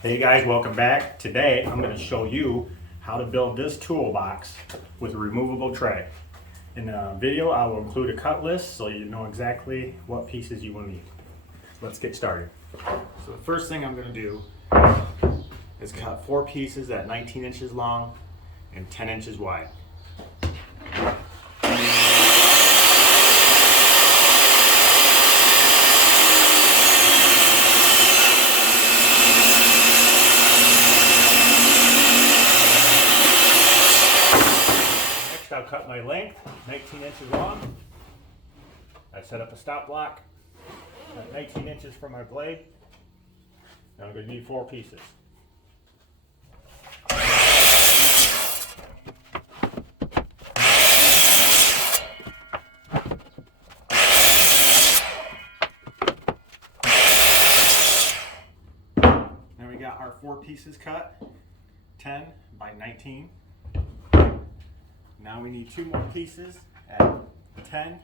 Hey guys, welcome back. Today I'm going to show you how to build this toolbox with a removable tray. In the video I will include a cut list so you know exactly what pieces you will need. Let's get started. So the first thing I'm going to do is cut 4 pieces at 19 inches long and 10 inches wide. I'll cut my length, 19 inches long. I set up a stop block at 19 inches for my blade. Now I'm going to need 4 pieces. Now we got our 4 pieces cut, 10 by 19. Now we need 2 more pieces at 10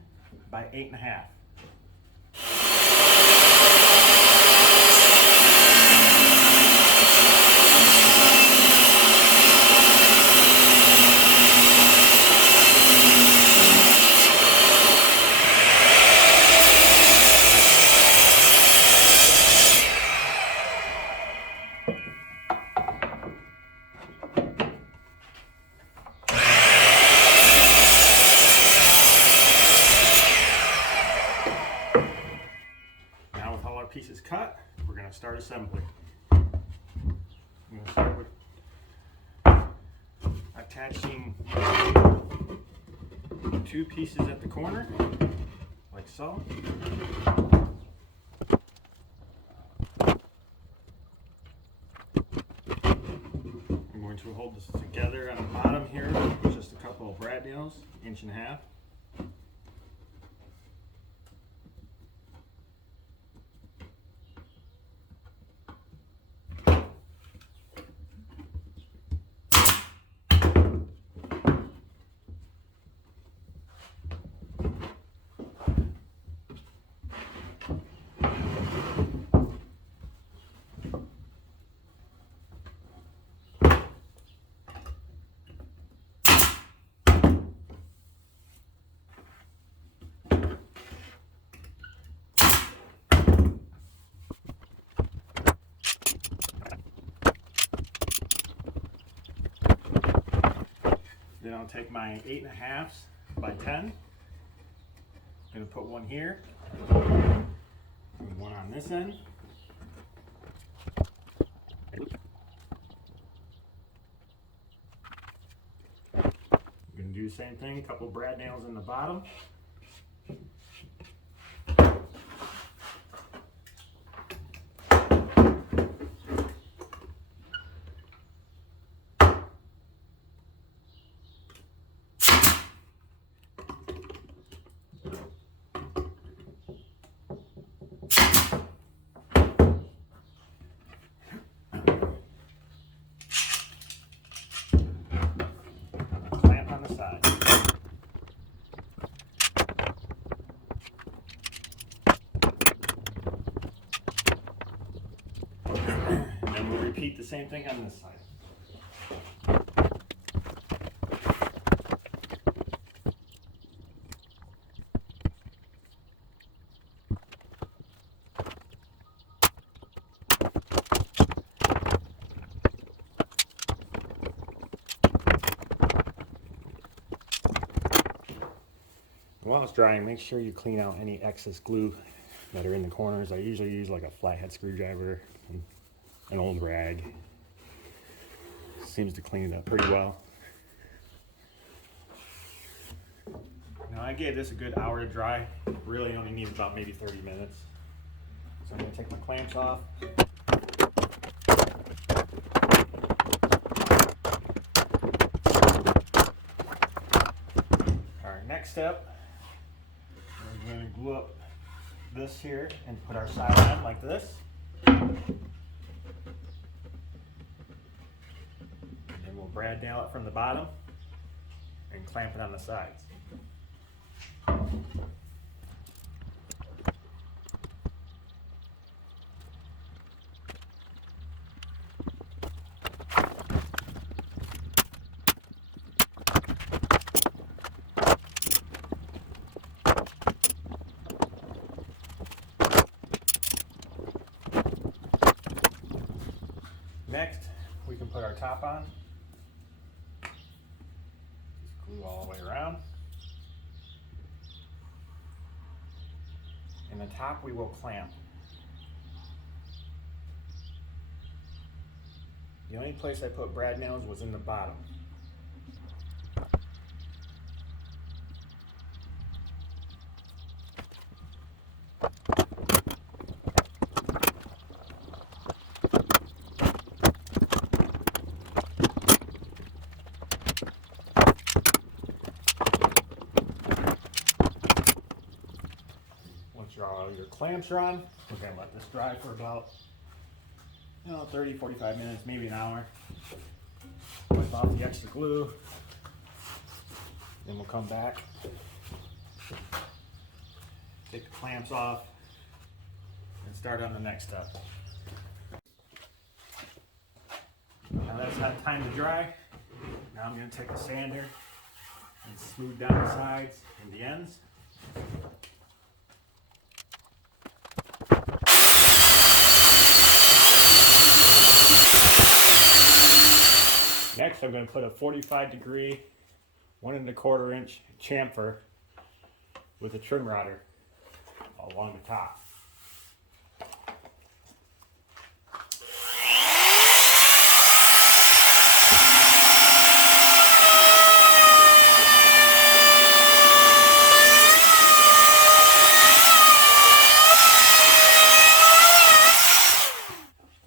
by 8.5. Pieces cut, we're going to start assembly. I'm going to start with attaching 2 pieces at the corner, like so. I'm going to hold this together on the bottom here with just a couple of brad nails, 1.5 inches. Then I'll take my 8.5 by 10. I'm going to put one here, and one on this end. I'm going to do the same thing, a couple brad nails in the bottom. And then we'll repeat the same thing on this side. While it's drying, make sure you clean out any excess glue that are in the corners. I usually use like a flathead screwdriver and an old rag. Seems to clean it up pretty well. Now I gave this a good hour to dry. Really only needs about maybe 30 minutes. So I'm going to take my clamps off. Our next step, we're going to glue up this here and put our side on like this. And then we'll brad nail it from the bottom and clamp it on the sides. Next, we can put our top on. Just glue all the way around. And the top we will clamp. The only place I put brad nails was in the bottom. Once all your clamps are on, we're going to let this dry for about 30, 45 minutes, maybe an hour. Wipe off the extra glue. Then we'll come back, take the clamps off, and start on the next step. Now that's had time to dry. Now I'm going to take a sander and smooth down the sides and the ends. Next, I'm going to put a 45-degree, 1 1/4 inch chamfer with a trim router along the top.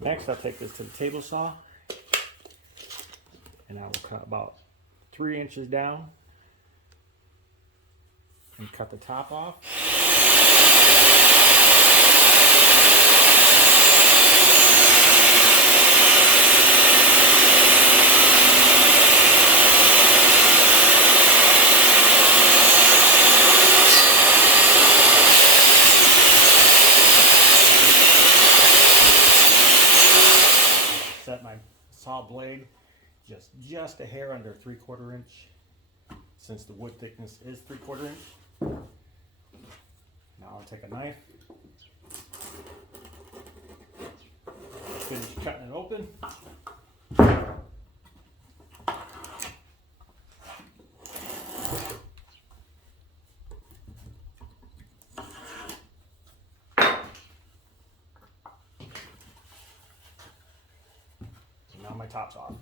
Next, I'll take this to the table saw. And I will cut about 3 inches down and cut the top off. Set my saw blade just a hair under 3/4 inch, since the wood thickness is 3/4 inch. Now I'll take a knife, finish cutting it open. Now my top's off.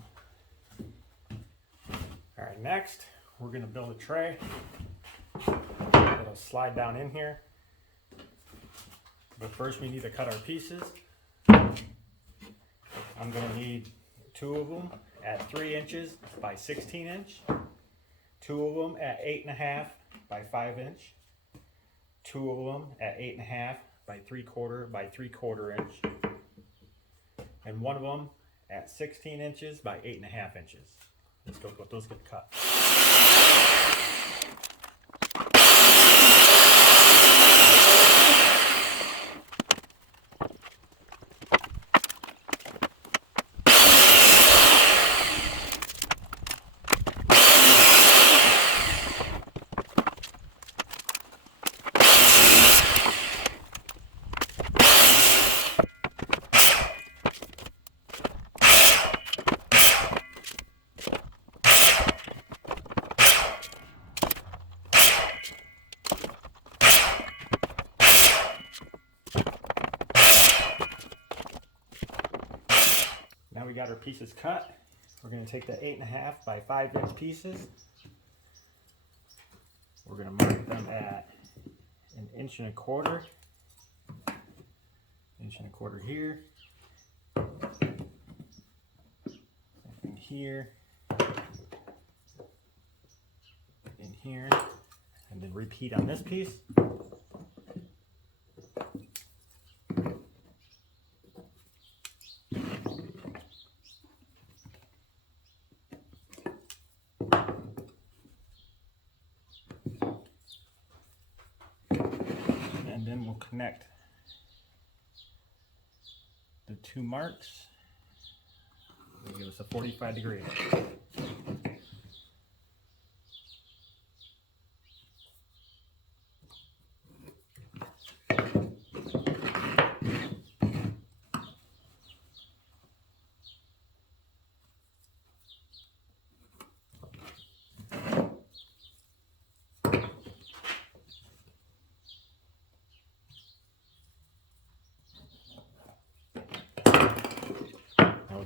Alright, next we're going to build a tray. It'll slide down in here. But first we need to cut our pieces. I'm going to need 2 of them at 3 inches by 16 inch. 2 of them at 8.5 by 5 inch. 2 of them at 8.5 by 3/4 by 3/4 inch. And 1 of them at 16 inches by 8.5 inches. Let's go let those get cut. Now we got our pieces cut. We're going to take the 8.5 by 5 inch pieces. We're going to mark them at 1.25 inches. 1.25 inches here. And here. In here. And then repeat on this piece. And then we'll connect the 2 marks. It'll give us a 45-degree.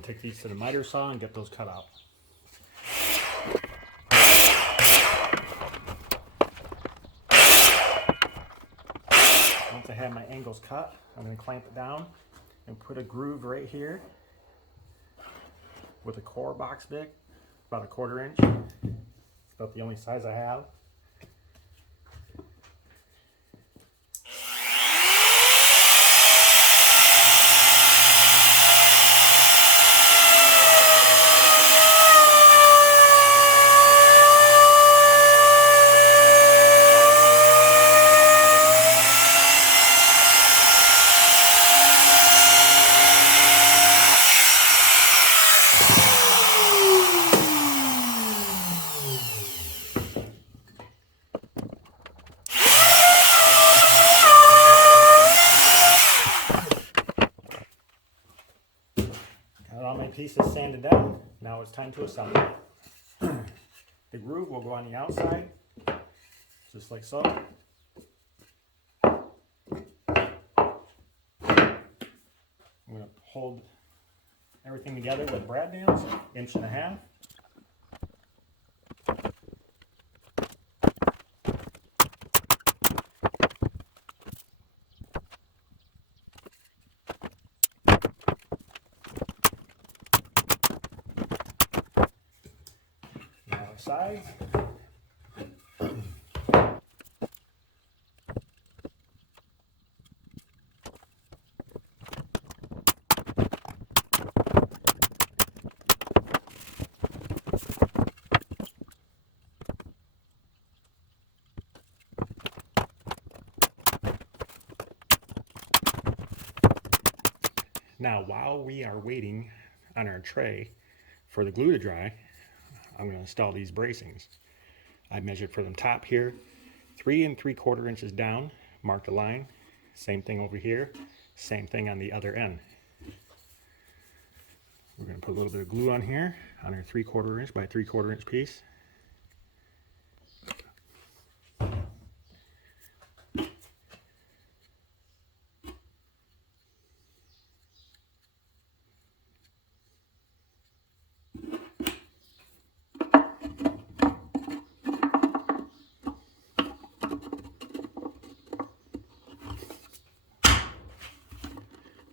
going to take these to the miter saw and get those cut out. Once I have my angles cut, I'm going to clamp it down and put a groove right here with a core box bit, about 1/4 inch. It's about the only size I have. Got all my pieces sanded down. Now it's time to assemble it. The groove will go on the outside, just like so. I'm going to hold everything together with brad nails, 1.5 inches. Now our sides. Now, while we are waiting on our tray for the glue to dry, I'm going to install these bracings. I measured for them top here, 3 3/4 inches down, marked a line. Same thing over here, same thing on the other end. We're going to put a little bit of glue on here on our 3/4 inch by 3/4 inch piece.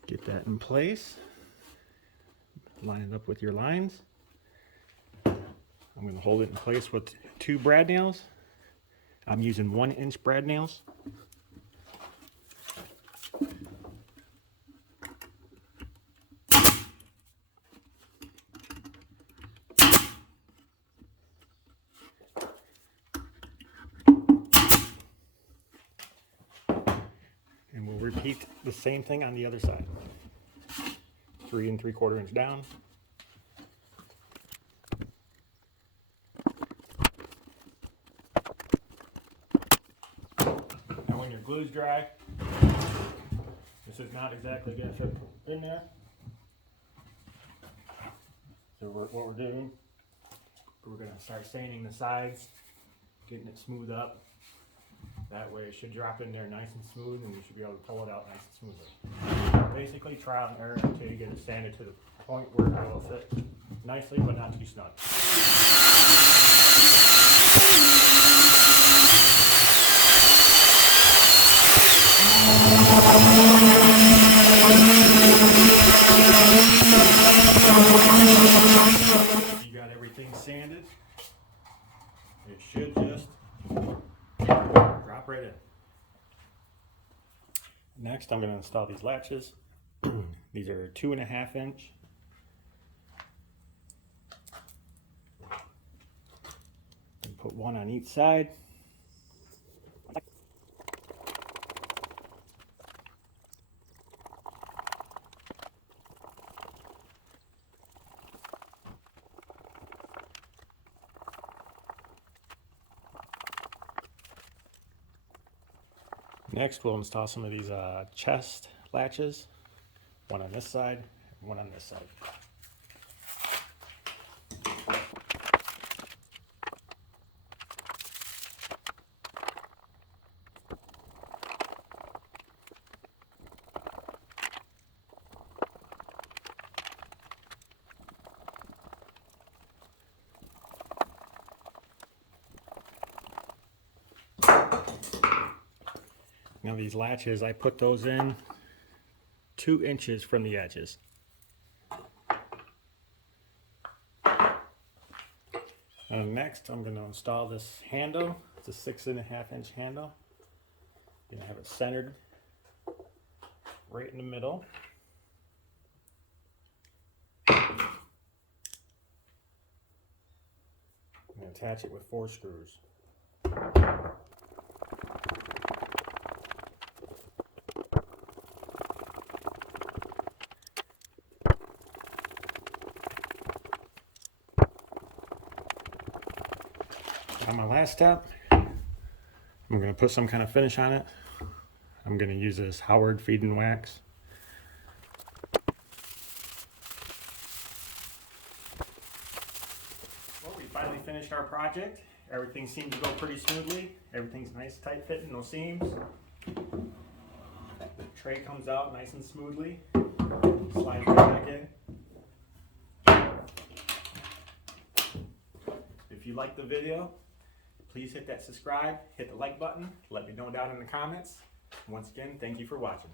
Get that in place. Line it up with your lines. I'm going to hold it in place with 2 brad nails. I'm using 1-inch brad nails. And we'll repeat the same thing on the other side. 3 3/4 inch down. And when your glue's dry, this is not exactly going to fit in there. So what we're doing, we're going to start sanding the sides, getting it smooth up. That way it should drop in there nice and smooth, and you should be able to pull it out nice and smoothly. Basically trial and error until you get it sanded to the point where it will fit nicely but not too snug. You got everything sanded, it should just drop right in. Next, I'm going to install these latches. These are 2.5 inch. And put one on each side. Next, we'll install some of these chest latches. One on this side, and one on this side. Now these latches, I put those in 2 inches from the edges. And next, I'm going to install this handle. It's a 6.5 inch handle. Going to have it centered right in the middle. I'm going to attach it with 4 screws. On my last step, I'm going to put some kind of finish on it. I'm going to use this Howard Feed and Wax. Well, we finally finished our project. Everything seems to go pretty smoothly. Everything's nice, tight fitting, no seams. The tray comes out nice and smoothly. Slides right back in. If you liked the video, please hit that subscribe, hit the like button, let me know down in the comments. Once again, thank you for watching.